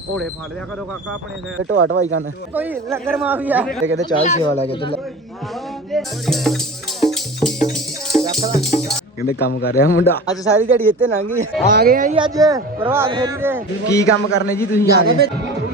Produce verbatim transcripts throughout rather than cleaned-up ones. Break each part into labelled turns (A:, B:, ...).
A: ਘੋੜੇ ਫੜ ਲਿਆ ਕਰੋ ਕਾਕਾ ਆਪਣੇ ਨੇ ਢੋਆ ਢਵਾਈ ਕਰਨ ਕੋਈ ਲੰਗਰ ਮਾਫੀਆ ਤੇ ਕਹਿੰਦੇ ਚਾਹ ਸੇਵਾ ਲੈ ਕੇ ਤੇ ਕਹਿੰਦੇ ਕੰਮ ਕਰ ਰਿਹਾ ਮੁੰਡਾ ਅੱਜ ਸਾਰੀ ਦਿਹਾੜੀ ਇੱਥੇ ਲੰਘ ਗਈ ਆ ਗਏ ਆ ਜੀ ਅੱਜ ਪ੍ਰਭਾਤ ਫੇਰੀ ਤੇ ਕੀ ਕੰਮ ਕਰਨੇ ਜੀ ਤੁਸੀਂ ਆ ਗਏ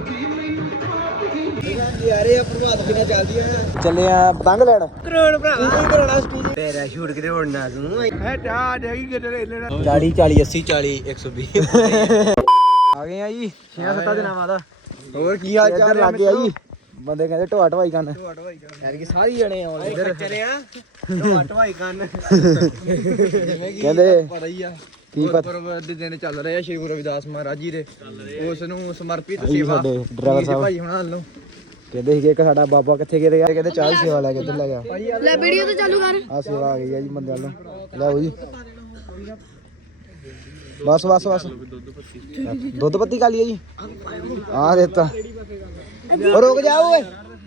A: ਯਾਰੇ ਪ੍ਰਭਾਤ ਫੇਰੀ ਚੱਲਦੀ ਆ ਚੱਲੇ ਆ ਬੰਗ ਲੈਣ ਕਰੋੜ ਭਰਾ ਕੀ ਕਰਾਉਣਾ ਸਟੀਜ ਤੇਰਾ ਸ਼ੂਟ ਕਿਤੇ ਹੋਣਾ ਤੂੰ ਹੈ ਟਾ ਡੇਗੀ ਕਿਤੇ ਲੈਣਾ ਚਾਲੀ ਚਾਲੀ ਅੱਸੀ ਚਾਲੀ ਇੱਕ ਸੌ ਵੀਹ ਆ ਗਏ ਆ ਜੀ ਛੇ ਸੱਤ ਦਿਨਾਂ ਬਾਅਦ ਹੋਰ ਕੀ ਹਾਲ ਚਾਲ ਲੱਗ ਗਿਆ ਜੀ ਬੰਦੇ ਕਹਿੰਦੇ ਢੋਆ ਢਵਾਈ ਕਰਨ ਢੋਆ ਢਵਾਈ ਕਰਨ ਯਾਰ ਕਿ ਸਾਰੇ ਜਣੇ ਆਉਂਦੇ ਇੱਧਰ ਚੱਲੇ ਆ ਢੋਆ ਢਵਾਈ ਕਰਨ ਕਹਿੰਦੇ ਪਤਾ ਹੀ ਆ ਕੀ ਪਤਾ ਦੇ ਦਿਨ ਚੱਲ ਰਹੇ ਆ ਸ਼੍ਰੀ ਗੁਰੂ ਰਵਿਦਾਸ ਮਹਾਰਾਜ ਜੀ ਦੇ ਉਸ ਨੂੰ ਸਮਰਪਿਤ ਸੇਵਾ ਸਾਡੇ ਡਰਾਈਵਰ ਸਾਹਿਬ ਭਾਈ ਹੁਣਾਂ ਵੱਲੋਂ ਕਹਿੰਦੇ ਸੀਗੇ ਕਿ ਸਾਡਾ ਬਾਬਾ ਕਿੱਥੇ ਗਿਆ ਯਾਰ ਕਹਿੰਦੇ ਚਾਹ ਸੇਵਾ ਲੈ ਕੇ ਇੱਧਰ ਲੈ ਗਿਆ
B: ਲੈ ਵੀਡੀਓ ਤੇ ਚਾਲੂ ਕਰ
A: ਆ ਸੇਵਾ ਆ ਗਈ ਆ ਜੀ ਬੰਦੇ ਵੱਲੋਂ ਲਓ ਜੀ ਬਸ ਬਸ ਬਸ ਦੁੱਧ ਪੱਤੀ ਖਾ ਲਈ ਜੀ ਆ ਦਿੱਤਾ ਰੁਕ ਜਾ ਓਏ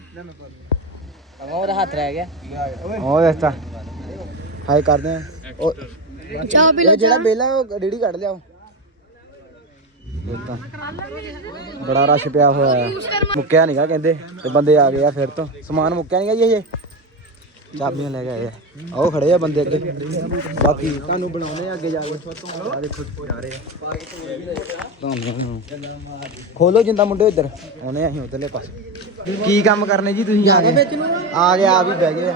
A: ਉਹਦਾ ਹੱਥ ਰਹਿ ਗਿਆ ਉਹ ਦਿੱਤਾ ਹਾਈ ਕਰਦੇ ਆ ਉਹ
B: ਚਾਹ ਪੀ ਲਓ
A: ਜਿਹੜਾ ਬੇਲਾ ਉਹ ਰੇੜੀ ਕੱਢ ਲਿਆਓ ਦਿੱਤਾ ਬੜਾ ਰਸ਼ ਪਿਆ ਹੋਇਆ ਮੁੱਕਿਆ ਨਹੀਂਗਾ ਕਹਿੰਦੇ ਤੇ ਬੰਦੇ ਆ ਗਏ ਆ ਫਿਰ ਤੋਂ ਸਮਾਨ ਮੁੱਕਿਆ ਨਹੀਂਗਾ ਜੀ ਇਹ ਚਾਬੀਆਂ ਲੈ ਕੇ ਆਏ ਆ ਆਓ ਖੜੇ ਆ ਬੰਦੇ ਅੱਗੇ ਬਾਕੀ ਤੁਹਾਨੂੰ ਬਣਾਉਣੇ ਆ ਅੱਗੇ ਜਾ ਕੇ ਆ ਦੇਖੋ ਜਾ ਰਹੇ ਆ ਤੁਹਾਨੂੰ ਖੋਲੋ ਜਿੰਦਾ ਮੁੰਡੇ ਇੱਧਰ ਆਉਣੇ ਅਸੀਂ ਉਧਰਲੇ ਪਾਸੇ ਕੀ ਕੰਮ ਕਰਨੇ ਜੀ ਤੁਸੀਂ ਆ ਗਏ ਆ ਗਏ ਆ ਵੀ ਬਹਿ ਗਏ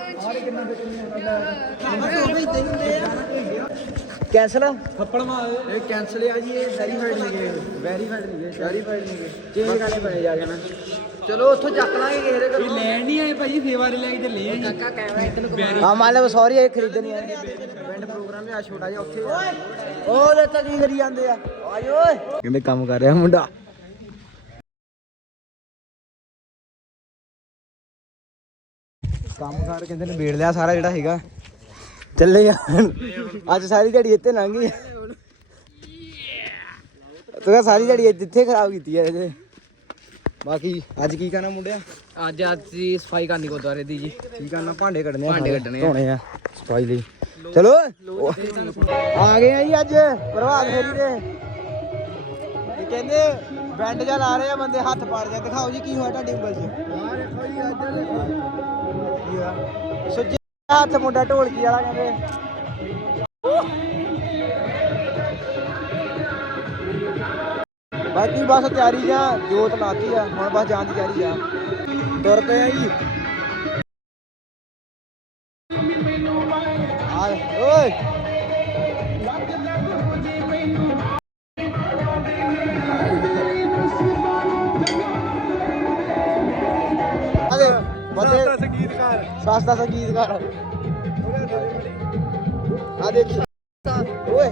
A: ਕੈਂਸਲ ਥੱਪੜ ਮਾਰ ਇਹ ਕੈਂਸਲ ਆ ਜੀ ਇਹ ਵੈਰੀਫਾਈਡ ਨਹੀਂ ਗਏ ਵੈਰੀਫਾਈਡ ਨਹੀਂ ਗਏ ਵੈਰੀਫਾਈਡ ਨਹੀਂ ਗਏ ਚੇਂਜ ਕਰਨੇ ਪੈਣੇ ਜਾ ਕੇ ਨਾ ਚਲੋ ਉੱਥੋਂ ਚੱਕ ਲਾਂਗੇ ਕਿਸੇ ਦੇ ਕੋਲ ਲੈਣ ਨਹੀਂ ਆਏ ਭਾਈ ਸੇਵਾ ਦੇ ਲੈ ਕੇ ਚੱਲੇ ਆ ਕਾਕਾ ਕੈਮਰਾ ਇੱਧਰ ਨੂੰ ਹਾਂ ਮੰਨ ਲਓ ਸੌਰੀ ਇਹ ਖਰੀਦਣੀ ਆ ਪਿੰਡ ਪ੍ਰੋਗਰਾਮ ਆ ਛੋਟਾ ਜਿਹਾ ਉੱਥੇ ਉਹ ਲੈ ਤਾਂ ਕੀ ਕਰੀ ਜਾਂਦੇ ਆ ਆਜੋ ਓਏ ਕਹਿੰਦੇ ਕੰਮ ਕਰ ਰਿਹਾ ਮੁੰਡਾ ਕੰਮ ਕਰ ਕਹਿੰਦੇ ਨੇ ਵੇੜ ਲਿਆ ਸਾਰਾ ਜਿਹੜਾ ਹੈਗਾ ਚੱਲੇ ਆ ਅੱਜ ਸਾਰੀ ਦਿਹਾੜੀ ਇੱਥੇ ਲੰਘ ਗਈ ਤੂੰ ਸਾਰੀ ਦਿਹਾੜੀ ਇੱਥੇ ਖਰਾਬ ਕੀਤੀ ਹੈ ਇਹਦੇ ਬਾਕੀ ਅੱਜ ਕੀ ਕਰਨਾ ਮੁੰਡਿਆ
C: ਅੱਜ ਅਸੀਂ ਸਫਾਈ ਕਰਨੀ ਗੁਰਦੁਆਰੇ ਦੀ ਜੀ
A: ਕੀ ਕਰਨਾ ਭਾਂਡੇ ਕੱਢਣੇ ਆ
C: ਭਾਂਡੇ ਕੱਢਣੇ
A: ਧੋਣੇ ਆ ਸਫਾਈ ਲਈ ਚਲੋ ਆ ਗਏ ਆ ਜੀ ਅੱਜ ਪ੍ਰਭਾਤ ਫੇਰੀ ਤੇ ਕਹਿੰਦੇ ਬੈਂਡ ਜਾ ਲਾ ਰਹੇ ਆ ਬੰਦੇ ਹੱਥ ਪਾੜ ਜਾ ਦਿਖਾਓ ਜੀ ਕੀ ਹੋਇਆ ਤੁਹਾਡੀ ਉਂਗਲ 'ਚ ਆ ਦੇਖੋ ਜੀ ਅੱਜ ਕੀ ਆ ਸੁੱਜੇ ਹੱਥ ਮੁੰਡਾ ਢੋਲਕੀ ਵਾਲਾ ਕਹਿੰਦੇ ਬਾਕੀ ਬਸ ਤਿਆਰੀ ਜਾਂ ਜੋਤ ਲਾਤੀ ਆ ਹੁਣ ਬਸ ਜਾਣ ਦੀ ਤਿਆਰੀ ਆ ਤੁਰ ਪਏ ਆ ਜੀ ਆ ਓਏ ਆਦੇ ਬੰਦੇ ਸੰਗੀਤਕਾਰ ਸਸਤਾ ਸੰਗੀਤਕਾਰ ਆ ਦੇਖੀ ਓਏ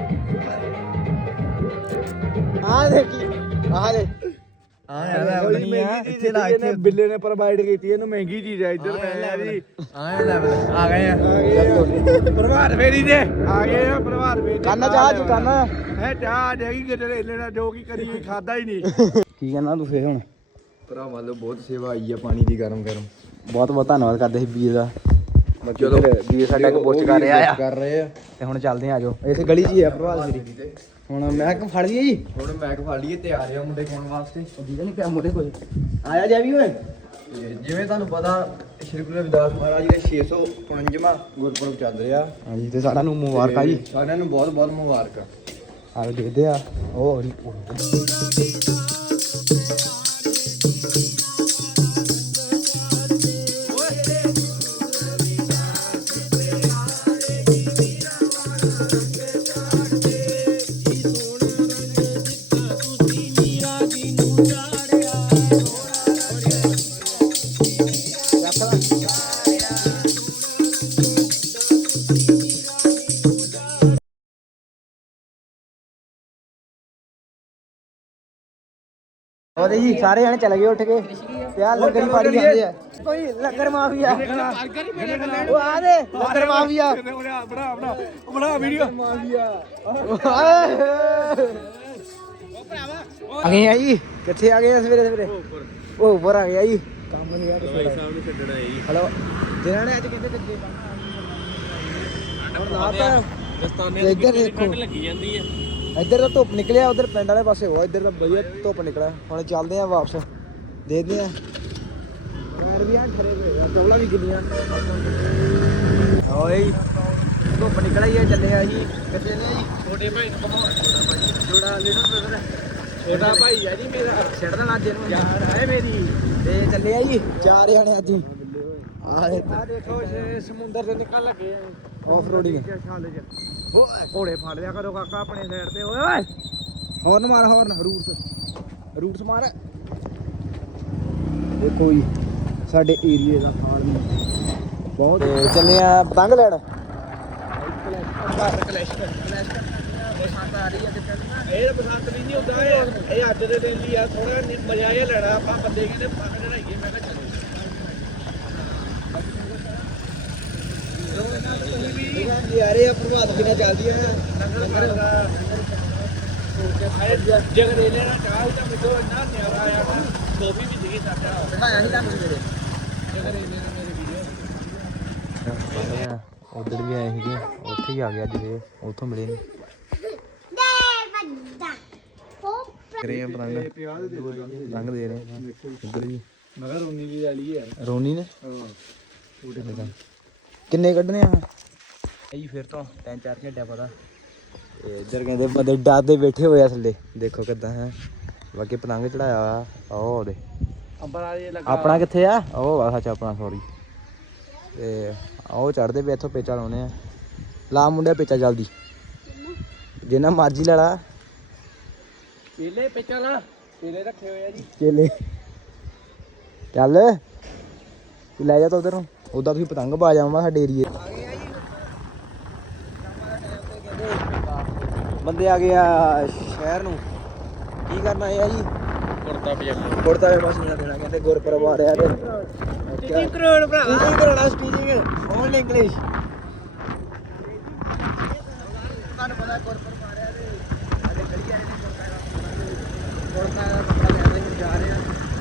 A: ਆ ਦੇਖੀ ਆ ਦੇ ਆ ਯਾਰ ਇੱਥੇ ਲਾ ਇੱਥੇ ਬਿੱਲੇ ਨੇ ਪ੍ਰੋਵਾਈਡ ਕੀਤੀ ਇਹਨੂੰ ਮਹਿੰਗੀ ਚੀਜ਼ ਆ ਇੱਧਰ ਮੈਂ ਜੀ ਆ ਲੈਵਲ ਆ ਗਏ ਆ ਪ੍ਰਭਾਤ ਫੇਰੀ ਦੇ ਆ ਗਏ ਆ ਪ੍ਰਭਾਤ ਫੇਰੀ ਕੰਨ ਚਾਹ ਚ ਕੰਨ ਹੈ ਚਾਹ ਡੇਗੀ ਕਿਤੇ ਲੈਣਾ ਜੋ ਕੀ ਕਰੀਏ ਖਾਦਾ ਹੀ ਨਹੀਂ ਕੀ ਕਹਿੰਦਾ ਤੂੰ ਫੇਰ ਹੁਣ
D: ਭਰਾ ਮੰਨ ਲਓ ਬਹੁਤ ਸੇਵਾ ਆਈ ਆ ਪਾਣੀ ਦੀ ਗਰਮ ਗਰਮ
A: ਬਹੁਤ ਬਹੁਤ ਧੰਨਵਾਦ ਕਰਦੇ ਸੀ ਵੀਰ ਦਾ ਚਲੋ ਵੀਰ ਸਾਡਾ ਇੱਕ ਪੋਸਟ ਕਰ ਰਿਹਾ ਆ
D: ਕਰ ਰਹੇ ਆ
A: ਤੇ ਹੁਣ ਚੱਲਦੇ ਆ ਆਜੋ ਇਸੇ ਗਲੀ 'ਚ ਹੀ ਆ ਪ੍ਰਭਾਤ ਫੇਰੀ ਹੁਣ ਮੈਂ ਕਿ ਫੜ ਲਈਏ ਜੀ
D: ਹੁਣ ਮੈਕ ਫੜ ਲਈਏ ਤੇ ਆ ਰਿਹਾ ਮੁੰਡੇ ਖਾਣ ਵਾਸਤੇ
A: ਜਿਹਦਾ ਨਹੀਂ ਪਿਆ ਮੋਰੇ ਕੋਈ ਆਇਆ ਜਾ ਵੀ ਓਏ
D: ਜਿਵੇਂ ਤੁਹਾਨੂੰ ਪਤਾ ਸ਼੍ਰੀ ਗੁਰੂ ਰਵਿਦਾਸ ਮਹਾਰਾਜ ਜੀ ਦਾ ਛੇ ਸੌ ਪੰਜਵਾਂ ਗੁਰਪੁਰਬ ਚੱਲ ਰਿਹਾ
A: ਹਾਂਜੀ ਤੇ ਸਾਰਿਆਂ ਨੂੰ ਮੁਬਾਰਕਾਂ ਜੀ
D: ਸਾਰਿਆਂ ਨੂੰ ਬਹੁਤ ਬਹੁਤ ਮੁਬਾਰਕਾਂ
A: ਆਓ ਦੇਖਦੇ ਆ ਉਹ ਉਹਦੇ ਜੀ ਸਾਰੇ ਜਣੇ ਚਲੇ ਗਏ ਉੱਠ ਕੇ ਤੇ ਆ ਲੰਗਰ ਹੀ ਪਾੜੀ ਜਾਂਦੇ ਆ ਕੋਈ ਲੰਗਰ ਮਾਫੀਆ ਉਹ ਆ ਦੇ ਲੰਗਰ ਮਾਫੀਆ ਬਣਾ ਬਣਾ ਬਣਾ ਵੀਡੀਓ ਮਾਫੀਆ ਆ ਗਏ ਆ ਜੀ ਕਿੱਥੇ ਆ ਗਏ ਸਵੇਰੇ ਸਵੇਰੇ ਉਹ ਉੱਪਰ ਆ ਗਿਆ ਜੀ ਕੰਮ ਨਹੀਂ ਆ ਭਾਈ ਸਾਹਿਬ ਨੂੰ ਛੱਡਣਾ ਹੈ ਜੀ ਹਲੋ ਜਿਹਨਾਂ ਨੇ ਅੱਜ ਕਹਿੰਦੇ ਕੱਜੇ ਹੁਣ ਲਾਤਾ ਦਸਤਾਨੇ ਇੱਧਰ ਦੇਖੋ ਲੱਗੀ ਜਾਂਦੀ ਹੈ ਇੱਧਰ ਤਾਂ ਧੁੱਪ ਨਿਕਲਿਆ, ਉਧਰ ਪਿੰਡ ਵਾਲੇ ਪਾਸੇ ਹੋ, ਇੱਧਰ ਤਾਂ ਵਧੀਆ ਧੁੱਪ ਨਿਕਲਿਆ। ਹੁਣ ਚੱਲਦੇ ਆ ਵਾਪਸ, ਦੇਖਦੇ ਆ ਪੈਰ ਵੀ ਆ ਖਰੇ ਹੋਏ ਆ, ਚੌਲਾਂ ਵੀ ਗਿੱਲੀਆਂ। ਓਏ ਧੁੱਪ ਨਿਕਲ ਆਈ ਆ, ਚੱਲੇ ਆ ਜੀ ਕਿੱਥੇ ਨੇ ਜੀ?
C: ਛੋਟੇ ਭਾਈ ਨੂੰ ਘਮਾਉਣ
A: ਜੋੜਾ ਲਿਟਲ ਬ੍ਰਦਰ
C: ਛੋਟਾ ਭਾਈ ਆ ਜੀ ਮੇਰਾ,
A: ਛੱਡ ਦੇਣਾ ਅੱਜ ਇਹਨੂੰ
C: ਯਾਰ ਹੈ ਮੇਰੀ।
A: ਤੇ ਚੱਲੇ ਆ ਜੀ ਚਾਰ ਜਣੇ ਅੱਜ ਹੀ। ਆਹ
C: ਆ ਦੇਖੋ ਸਮੁੰਦਰ ਦੇ ਨਿਕਲ ਲੱਗੇ ਆ
A: ਆਫ ਰੋਡਿੰਗ।
C: ਛਾਲੇ ਚ ਘੋੜੇ ਫੜ ਲਿਆ ਕਰੋ ਕਾਕਾ ਆਪਣੇ ਸਾਈਡ ਤੇ। ਓਏ
A: ਹੌਰਨ ਮਾਰ, ਹੌਰਨ ਰੂਟਸ ਰੂਟਸ ਮਾਰ। ਦੇਖੋ ਜੀ ਸਾਡੇ ਏਰੀਏ ਦਾ ਫਾਰਮ ਬਹੁਤ। ਤੇ ਚੱਲੇ ਆ ਪਤੰਗ ਲੈਣ।
C: ਇਹ ਬਸੰਤ ਵੀ ਨਹੀਂ ਹੁੰਦਾ, ਇਹ ਇਹ ਅੱਜ ਦੇ ਦਿਨ ਲਈ ਆ। ਥੋੜਾ ਮਜ਼ਾ ਜਿਹਾ ਲੈਣਾ ਆਪਾਂ, ਬੰਦੇ ਕਹਿੰਦੇ ਪੱਕ ਚੜਾਈਏ। ਮੈਂ ਕਿਹਾ
A: ਯਾਰੇ ਆ ਪ੍ਰਭਾਤ ਕਿੰਨਾ ਚੱਲਦੀ ਆ।
C: ਜਗਰੇ ਲੈਣਾ ਚਾਹ ਤਾਂ ਮਿੱਠੋ ਇੰਨਾ ਨਿਆਰਾ ਆਇਆ ਨਾ, ਟੋਪੀ ਵੀ ਸੀਗੀ ਸਾਡਾ
A: ਦਿਖਾਇਆ ਸੀ ਤੁਹਾਨੂੰ ਮੇਰੇ
C: ਜਗਰੇ ਲੈਣਾ ਮੇਰੇ ਵੀਡੀਓ।
A: ਉਧਰ ਵੀ ਆਏ ਸੀਗੇ, ਉੱਥੇ ਹੀ ਆ ਗਿਆ ਅੱਜ, ਉੱਥੋਂ ਮਿਲੇ ਨਹੀਂ। ਰਹੇ ਆ ਪਤੰਗ ਪਤੰਗ ਦੇ ਰਹੇ ਆ ਇੱਧਰ ਜੀ।
C: ਮੈਂ ਕਿਹਾ ਰੋਨੀ ਦੀ ਲੈ ਲਈ ਹੈ
A: ਰੋਨੀ ਨੇ ਹਾਂ। ਕਿੰਨੇ ਕੱਢਨੇ ਆ ਜੀ? ਫਿਰ ਤੋਂ ਤਿੰਨ ਚਾਰ ਘੰਟੇ ਪਤਾ। ਤੇ ਇੱਧਰ ਕਹਿੰਦੇ ਬੰਦੇ ਡਰਦੇ ਬੈਠੇ ਹੋਏ ਆ ਥੱਲੇ, ਦੇਖੋ ਕਿੱਦਾਂ ਹੈ। ਬਾਕੀ ਪਤੰਗ ਚੜਾਇਆ ਆ ਉਹ ਉਹਦੇ
C: ਅੰਬਰ ਜੇ ਲੱਗਾ
A: ਆਪਣਾ ਕਿੱਥੇ ਆ? ਉਹ ਵਾ ਸੱਚ ਆਪਣਾ, ਸੌਰੀ। ਤੇ ਉਹ ਚੜਦੇ ਪਏ, ਇੱਥੋਂ ਪੇਚਾ ਲਾਉਣੇ ਆ। ਲਾ ਮੁੰਡਿਆ ਪੇਚਾ ਜਲਦੀ, ਜਿੰਨਾ ਮਰਜ਼ੀ ਲੈ ਲਾ।
C: ਪੇਲੇ ਪੇਚਾ ਲਾ, ਪੇਲੇ ਰੱਖੇ ਹੋਏ ਆ ਜੀ।
A: ਚੇਲੇ ਚੱਲ ਤੂੰ ਲੈ ਜਾ ਤਾ ਉਧਰ ਨੂੰ, ਉਦਾਂ ਤੁਸੀਂ ਪਤੰਗ ਪਾ ਜਾਵਾਂ ਸਾਡੇ ਏਰੀਏ। ਬੰਦੇ ਆ ਗਏ ਆ ਸ਼ਹਿਰ ਨੂੰ, ਕੀ ਕਰਨਾ ਇਹ ਆ ਜੀ?
C: ਕੁੜਤਾ ਪਜਾਮਾ
A: ਕੁੜਤਾ ਪਜਾਮਾ ਸੀਨਾ ਦੇਣਾ, ਕਹਿੰਦੇ ਗੁਰਪੁਰਬ ਆ ਰਿਹਾ ਤੇ
C: ਸਟੀਚਿੰਗ ਕਰਾਉਣ ਭਰਾਵਾ।
A: ਸਟੀਚਿੰਗ ਕਰਾਉਣਾ, ਸਟੀਚਿੰਗ ਓਨਲੀ ਇੰਗਲਿਸ਼। ਤੁਹਾਨੂੰ ਪਤਾ ਗੁਰਪੁਰਬ ਆ ਰਿਹਾ ਤੇ ਅੱਜ ਗਲੀ ਵਾਲੇ ਨੇ ਕੁੜਤਾ ਦਾ ਕੱਪੜਾ ਲੈਣ ਲਈ ਜਾ ਰਹੇ ਆ।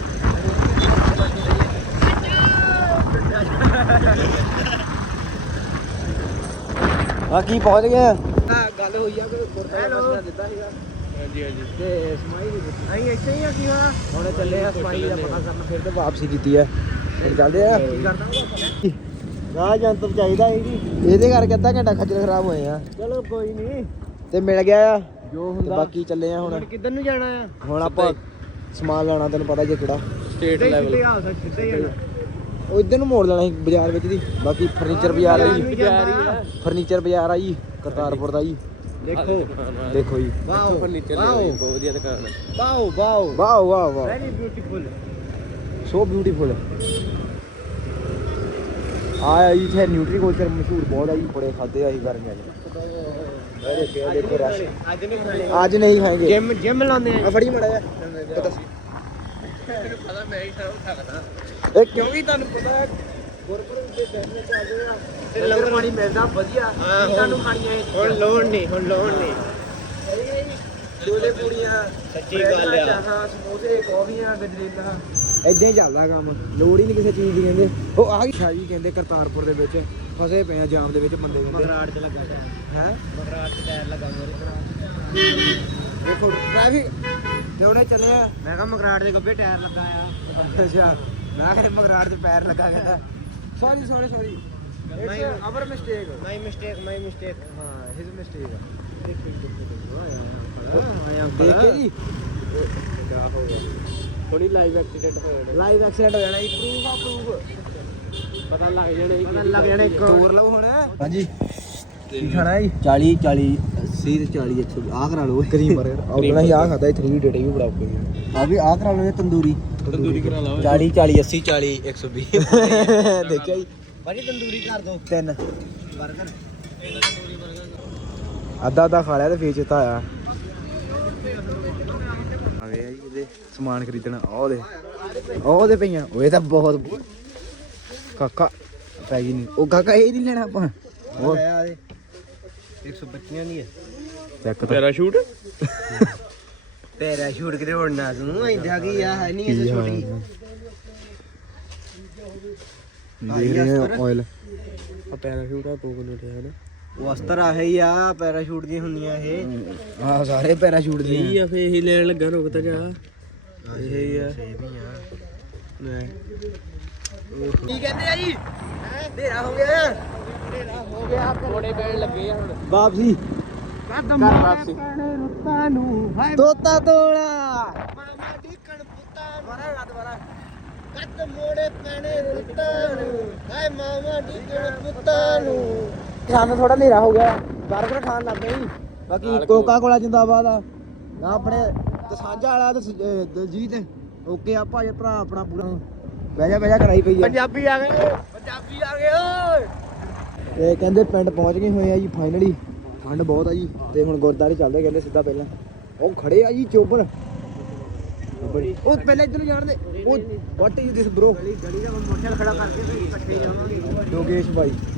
A: ਬਾਕੀ ਪਹੁੰਚ ਗਏ ਆ। ਗੱਲ ਹੋਈ ਆ ਕਿ ਗੁਰਪੁਰਬ ਦਾ ਦਿੱਤਾ ਸੀਗਾ।
C: ਹਾਂਜੀ ਹਾਂਜੀ
A: ਤੇ ਸਮਾਈ ਨਹੀਂ ਦਿੱਤੀ।
C: ਅਸੀਂ ਇੱਥੇ ਹੀ ਆ ਕੀ ਹੋਣਾ।
A: ਹੁਣ ਚੱਲੇ ਆ ਸਮਾਈ ਦਾ ਪਤਾ ਕਰਨ, ਫਿਰ ਤੇ ਵਾਪਸੀ ਕੀਤੀ ਆ। ਹੁਣ ਚੱਲਦੇ ਆ।
C: ਕੀ ਕਰਦਾ ਆਪਾਂ?
A: ਰਾਹ ਜੰਤਰ ਚਾਹੀਦਾ ਹੈ ਜੀ, ਇਹਦੇ ਕਰਕੇ ਅੱਧਾ ਘੰਟਾ ਖੱਜਲ ਖਰਾਬ ਹੋਏ ਆ।
C: ਚਲੋ ਕੋਈ ਨਹੀਂ,
A: ਤੇ ਮਿਲ ਗਿਆ ਆ
C: ਜੋ
A: ਤੇ
C: ਹੁੰਦਾ।
A: ਬਾਕੀ ਚੱਲੇ ਆ ਹੁਣ।
C: ਹੁਣ ਕਿੱਧਰ ਨੂੰ ਜਾਣਾ ਆ?
A: ਹੁਣ ਆਪਾਂ ਸਮਾਨ ਲਾਉਣਾ, ਤੈਨੂੰ ਪਤਾ ਜੇ ਕਿਹੜਾ
C: ਸਟੇਟ ਲੈਵਲ ਸਿੱਧੇ ਹਾਲ ਸਿੱਧੇ ਹੀ ਜਾਣਾ।
A: ਉਹ ਇੱਧਰ ਨੂੰ ਮੋੜ ਲੈਣਾ ਸੀ ਬਾਜ਼ਾਰ ਵਿੱਚ ਦੀ। ਬਾਕੀ ਫਰਨੀਚਰ ਬਾਜ਼ਾਰ ਆ ਜੀ,
C: ਬਾਜ਼ਾਰ ਹੀ ਆ।
A: ਫਰਨੀਚਰ ਬਾਜ਼ਾਰ ਆ ਜੀ ਕਰਤਾਰਪੁਰ ਦਾ ਜੀ।
C: ਦੇਖੋ
A: ਦੇਖੋ ਜੀ,
C: ਵਾਓ ਫਰਨੀਚਰ ਬਹੁਤ ਵਧੀਆ ਦੁਕਾਨ ਹੈ। Wow wow
A: wow wow wow,
C: very beautiful.
A: So beautiful. ਆ ਜੀ ਇੱਥੇ ਨਿਊਟਰੀ ਕਲਚਰ ਮਸ਼ਹੂਰ ਬਹੁਤ ਆ ਜੀ, ਬੜੇ ਖਾਦੇ ਆ ਜੀ ਗਰਮੀਆਂ 'ਚ। ਇਹ ਦੇਖੋ ਰਸ਼।
C: ਅੱਜ ਨਹੀਂ ਖਾਣੇ,
A: ਅੱਜ ਨਹੀਂ ਖਾਏਂਗੇ।
C: ਜਿਮ ਜਿਮ ਲਾਉਂਦੇ ਆ।
A: ਆ ਫੜੀ ਮੜਾ ਜਾ ਪਤਾ
C: ਤੈਨੂੰ ਪਤਾ ਮੈਂ ਹੀ ਸਕਦਾ
A: ਇਹ
C: ਕਿਉਂਕਿ ਤੁਹਾਨੂੰ ਪਤਾ ਗੁਰਪੁਰਬ ਦੇ ਦਿਨ ਚੱਲਦੇ ਆ ਤੇ ਲੰਗਰ ਪਾਣੀ ਮਿਲਦਾ ਵਧੀਆ। ਤੁਹਾਨੂੰ ਖਾਣੀਆਂ ਹੁਣ ਲੋੜ ਨਹੀਂ, ਹੁਣ ਲੋੜ ਨਹੀਂ।
A: ਛੋਲੇ ਪੂੜੀਆਂ,
C: ਸੱਚੀ ਗੱਲ ਆ।
A: ਚਾਹਾਂ, ਸਮੋਸੇ, ਕੌਫੀਆਂ, ਗਜਰੇਲਾ, ਏਦਾਂ ਹੀ ਚੱਲਦਾ ਕੰਮ। ਲੋੜ ਹੀ ਨਹੀਂ ਕਿਸੇ ਚੀਜ਼ ਦੀ। ਕਹਿੰਦੇ ਉਹ ਆ ਗਈ ਸ਼ਾਹੀ, ਕਹਿੰਦੇ ਕਰਤਾਰਪੁਰ ਦੇ ਵਿੱਚ ਫਸੇ ਪਏ ਆ ਜਾਮ ਦੇ ਵਿੱਚ ਬੰਦੇ। ਕਹਿੰਦੇ
C: ਮਗਰਾੜ ਚ ਲੱਗਾ ਟਾਇਰ,
A: ਹੈ
C: ਮਗਰਾੜ ਚ ਟਾਇਰ ਲੱਗਾ ਮੇਰੇ।
A: ਦੇਖੋ ਟ੍ਰੈਫਿਕ ਤੇ ਉਹਨੇ ਚੱਲੇ ਆ।
C: ਮੈਂ ਕਿਹਾ ਮਗਰਾੜ ਦੇ ਗੱਬੇ ਟਾਇਰ ਲੱਗਾ ਆ।
A: ਅੱਛਾ, ਮੈਂ ਕਿਹਾ ਮਗਰਾੜ ਤੇ ਪੈਰ ਲੱਗਾ। ਕਹਿੰਦਾ sorry sorry sorry, it's our mistake.
C: My mistake, my mistake.
A: ਹਾਂ ਹਿਸ ਮਿਸਟੇਕ।
C: ਦੇਖੋ ਦੇਖੋ ਆਇਆ
A: ਦੇਖ ਕੇ ਜੀ
C: ਕਿਆ ਹੋ ਗਿਆ। ਥੋੜੀ ਲਾਈਵ ਐਕਸੀਡੈਂਟ ਹੋਇਆ।
A: ਲਾਈਵ ਐਕਸੀਡੈਂਟ ਹੋ ਜਾਣਾ ਜੀ। ਪ੍ਰੂਫ ਆ ਪ੍ਰੂਫ।
C: ਪਤਾ ਲੱਗ ਜਾਣਾ ਜੀ,
A: ਪਤਾ ਲੱਗ ਜਾਣਾ। ਇੱਕ ਹੋਰ ਲਓ ਹੁਣ। ਹਾਂਜੀ ਕੀ ਖਾਣਾ ਹੈ ਜੀ? ਚਾਲੀ ਚਾਲੀ ਅੱਸੀ ਤੇ ਚਾਲੀ ਇੱਕ ਸੌ ਆਹ ਕਰਾ ਲਓ। ਕਰੀਮ ਬਰਗਰ ਆਪਣਾ ਹੀ ਆਹ ਖਾਦਾ। ਥ੍ਰੀ ਡੇਟ ਵੀ ਬੜਾ ਔਖਾ ਜੀ। ਆ ਵੀ ਆਹ ਕਰਾ ਲਓ ਤੰਦੂਰੀ।
C: ਤੰਦੂਰੀ ਕਰਾ ਲਓ।
A: ਚਾਲੀ ਚਾਲੀ ਅੱਸੀ ਚਾਲੀ ਇੱਕ ਸੌ ਵੀਹ ਦੇਖਿਆ ਜੀ।
C: ਭਾਜੀ ਤੰਦੂਰੀ ਕਰ ਦੋ।
A: ਤਿੰਨ
C: ਬਰਗਰ
A: ਅੱਧਾ ਅੱਧਾ ਖਾ ਲਿਆ ਤੇ ਫੇਰ ਚੇਤਾ ਆਇਆ। ਆ ਗਏ ਜੀ ਇਹਦੇ ਸਮਾਨ ਖਰੀਦਣਾ। ਆਹ ਦੇ ਉਹ ਦੇ ਪਈਆਂ। ਉਹ ਇਹ ਤਾਂ ਬਹੁਤ ਕਾਕਾ ਪੈ ਗਈ ਨਹੀਂ। ਉਹ ਕਾਕਾ ਇਹ ਨਹੀਂ ਲੈਣਾ ਆਪਾਂ। ਉਹ
C: ਇੱਕ ਸੌ ਪੱਚੀਆਂ ਦੀ ਹੈ।
A: ਚੈੱਕ
C: ਪੈਰਾਸ਼ੂਟ
A: ਪੈਰਾਸ਼ੂਟ ਕਿਤੇ ਉੜਨਾ ਤੂੰ
C: ਇੰਦਾ ਕੀ ਆ ਹੈ ਨਹੀਂ ਇਹ ਛੋਟੀ।
A: ਦੇਖ ਰਹੇ ਆ ਆਇਲ।
C: ਆ ਪੈਰਾਸ਼ੂਟ ਆ ਕੋਕੋਨਟ ਹੈ ਨਾ। ਉਹ ਅਸਤਰ ਆਹੇ ਹੀ ਆ ਪੈਰਾਸ਼ੂਟ ਦੀਆਂ ਹੁੰਦੀਆਂ ਇਹ
A: ਆਹ ਸਾਰੇ ਪੈਰਾਸ਼ੂਟ ਦੀ
C: ਆ ਫੇ ਇਹੀ ਲੈਣ ਲੱਗਾ ਰੁਕ ਤਾਂ ਜਾ ਇਹ ਹੀ ਆ ਕੀ ਕਹਿੰਦੇ ਆ ਜੀ ਹਨੇਰਾ ਹੋ ਗਿਆ ਹਨੇਰਾ ਹੋ ਗਿਆ ਕੋੜੇ ਪੈਣ ਲੱਗੇ ਆ ਹੁਣ
A: ਵਾਪਸੀ
C: ਘਰ ਵਾਪਸੀ ਰੁੱਤਾਂ ਨੂੰ ਹਾਏ
A: ਤੋਤਾ ਤੋਲਾ
C: ਮਾਮਾ ਢੀਕਣ ਪੁੱਤਾਂ ਮਾਰਾ ਰਾਤ ਵਾਲਾ ਕੱਟ ਮੋੜੇ ਪੈਣੇ ਰੁੱਤਾਂ ਨੂੰ ਹਾਏ ਮਾਮਾ ਢੀਕਣ ਪੁੱਤਾਂ ਨੂੰ
A: ਸਾਨੂੰ ਥੋੜਾ ਹਨੇਰਾ ਹੋ ਗਿਆ ਬਰਗਰ ਖਾਣ ਲੱਗ ਗਏ ਜੀ ਬਾਕੀ ਕੋਕਾ ਕੋਲਾ ਜਿੰਦਾਬਾਦ ਆ ਆਹ ਆਪਣੇ ਤਸਾਂਝਾ ਵਾਲਾ ਤੇ ਸ- ਅਹ ਦਲਜੀਤ ਓਕੇ ਆ ਭਾਜੇ ਭਰਾ ਆਪਣਾ ਪੂਰਾ ਬਹਿ ਜਾ ਬਹਿ ਜਾ ਕਰਾਈ ਪਈ ਆ
C: ਪੰਜਾਬੀ ਆ ਗਏ ਪੰਜਾਬੀ ਆ ਗਏ ਓਏ
A: ਤੇ ਕਹਿੰਦੇ ਪਿੰਡ ਪਹੁੰਚ ਗਏ ਹੋਏ ਆ ਜੀ ਫਾਈਨਲੀ ਠੰਡ ਬਹੁਤ ਆ ਜੀ ਤੇ ਹੁਣ ਗੁਰਦਾਰੇ ਚੱਲਦੇ ਕਹਿੰਦੇ ਸਿੱਧਾ ਪਹਿਲਾਂ ਉਹ ਖੜੇ ਆ ਜੀ ਚੋਬਰ ਉਹ ਪਹਿਲਾਂ ਇੱਧਰ ਨੂੰ ਜਾਣ ਦੇ ਉਹ ਵਾਟ ਯੂ ਦਿਸ ਬ్రో
C: ਗਲੀ ਗਲੀ ਦਾ ਮੋਟਰਸਾਈਕਲ ਖੜਾ ਕਰਕੇ ਫਿਰ ਇਕੱਠੇ ਜਾਵਾਂਗੇ
A: ਯੋਗੇਸ਼ ਭਾਈ